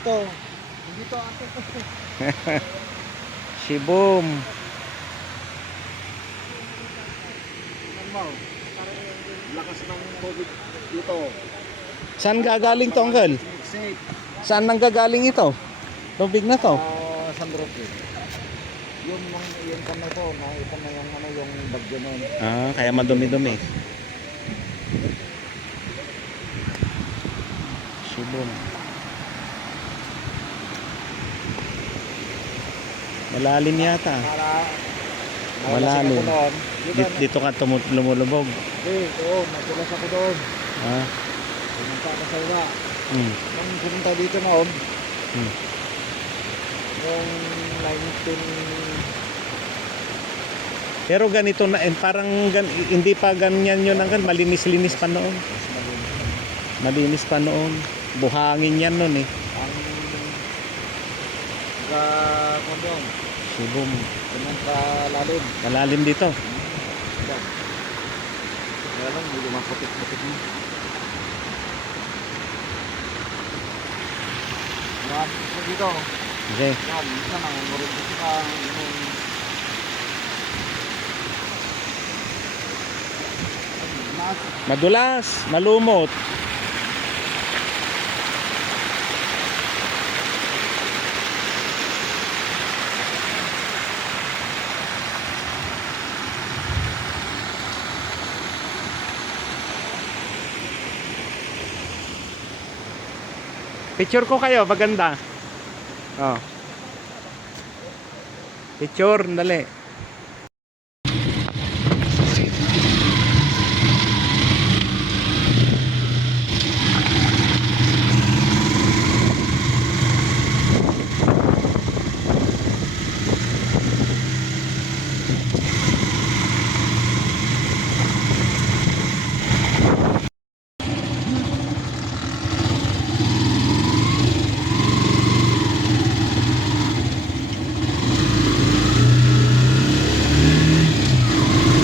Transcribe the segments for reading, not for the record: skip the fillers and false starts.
ito. Hindi to ate. Shibum. Ano? Lakas ng tubig dito. Saan gagaling to, Uncle? Safe. Saan nang gagaling ito? Tubig na to? San Roque. Yung kan na to, nakita na yung ano yung bagyo na yun. Ah, kaya madumi-dumi. Shibum. Malalim yata. Malalim. Dito ka lumulubog. Oo, nagulas ako doon. Ah. Pumunta ako sa iba. Nung pumunta dito noon, yung 19... Pero ganito na, parang hindi pa ganyan yun, Uncle. Malinis-linis pa noon. Malinis pa noon. Buhangin yan noon eh. Ang kondong. Shibum. Lalim. Malalim dito. Kaya lang, hindi maputik-putik mo. Yan, ito dito. Okay. Yan, isa na, ngurin dito ka. Madulas, malumot. Picture ko kayo, maganda. Oh. Picture, dali.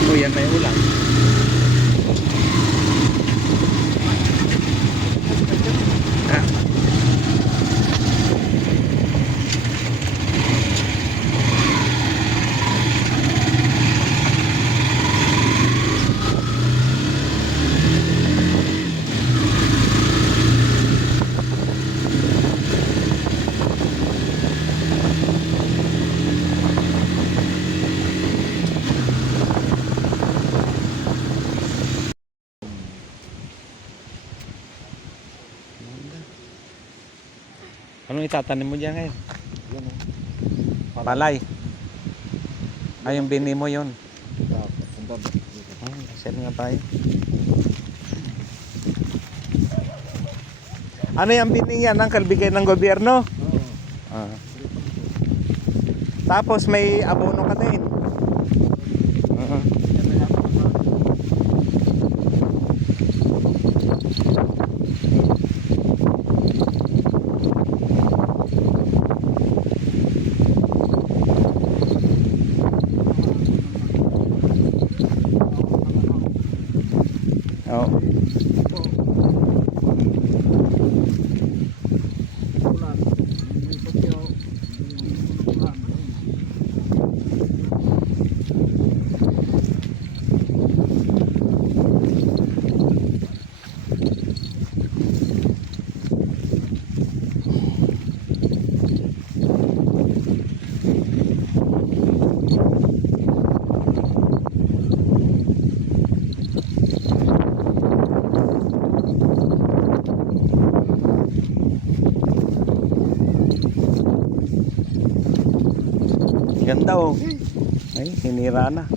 Oh, yan na yung ulan. Ah. Anong itatanim mo dyan ngayon? Yan o. Palay. Ay, yung bini mo yun. Saan nga tayo? Ano yung bini yan? Ang kalbigay ng gobyerno? Oo. Ah. Tapos may abono ka din. Oh. Ganda oh. Ay, hinira na.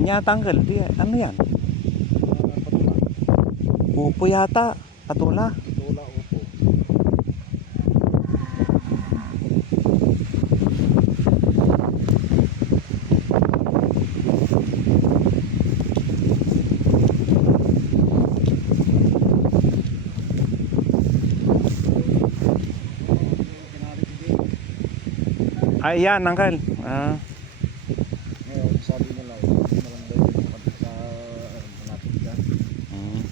Kanya tanggal, di ano yan? Upo yata, patula. Patula, upo. Ay, yan, Uncle. Ah. Ngayon, sabi nila, hindi na lang daw yung pagka malapit ka. Mm.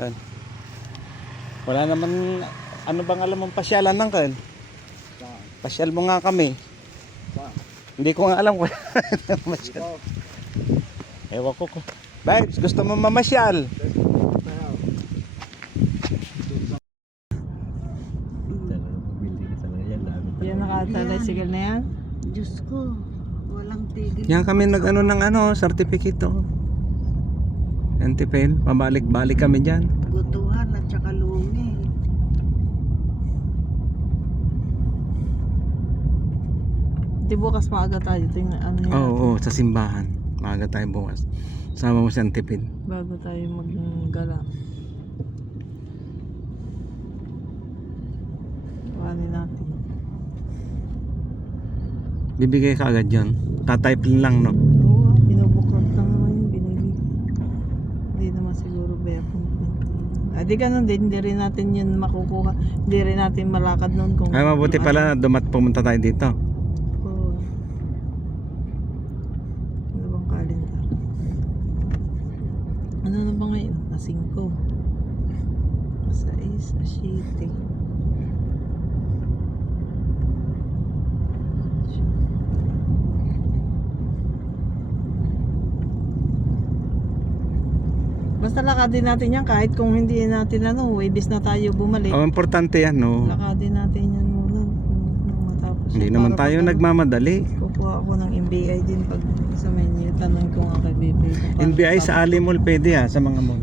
Yan. Wala naman, ano bang alam mong pasyalan, Uncle? Saan? Pasyal mo nga kami. Saan? Hindi ko nga alam kung masyal. Dito. Ewan ko. Babes, gusto mo mamasyal? Yan nakatalisigil na yan? Diyos ko, walang tigil. Yan kami nag-ano ng ano, certificate to. Antipel, pabalik-balik kami dyan. Gutuhan at saka lumi. Di bukas maaga tayo. Tingnan ano yan. Oo, sa simbahan. Maaga tayo bukas. Sama mo si Antipel. Bago tayo maggala. Kuhanin natin. Bibigay ka agad yun. Tatype lang, no? Oo, binubuklot lang naman yung binili. Hindi naman siguro ba appointment. Di ganun din. Hindi rin natin yun makukuha. Hindi rin natin malakad nun kung... Ay, mabuti pala, pumunta tayo dito. Oo. Ano bang calendar? Ano na ba ngayon? A 5. A 6, a 7. Basta lakadin natin yan kahit kung hindi natin ibis na tayo bumalik. Oh, importante yan, no? Lakadin natin yan muna nung matapos. Hindi yan. naman Para tayo pag- nagmamadali. Kukuha ako ng NBI din pag sa menu. Tanong ko nga kay Bebe. kung paano NBI sa tapos. Ali Mall pwede ha, sa mga mall.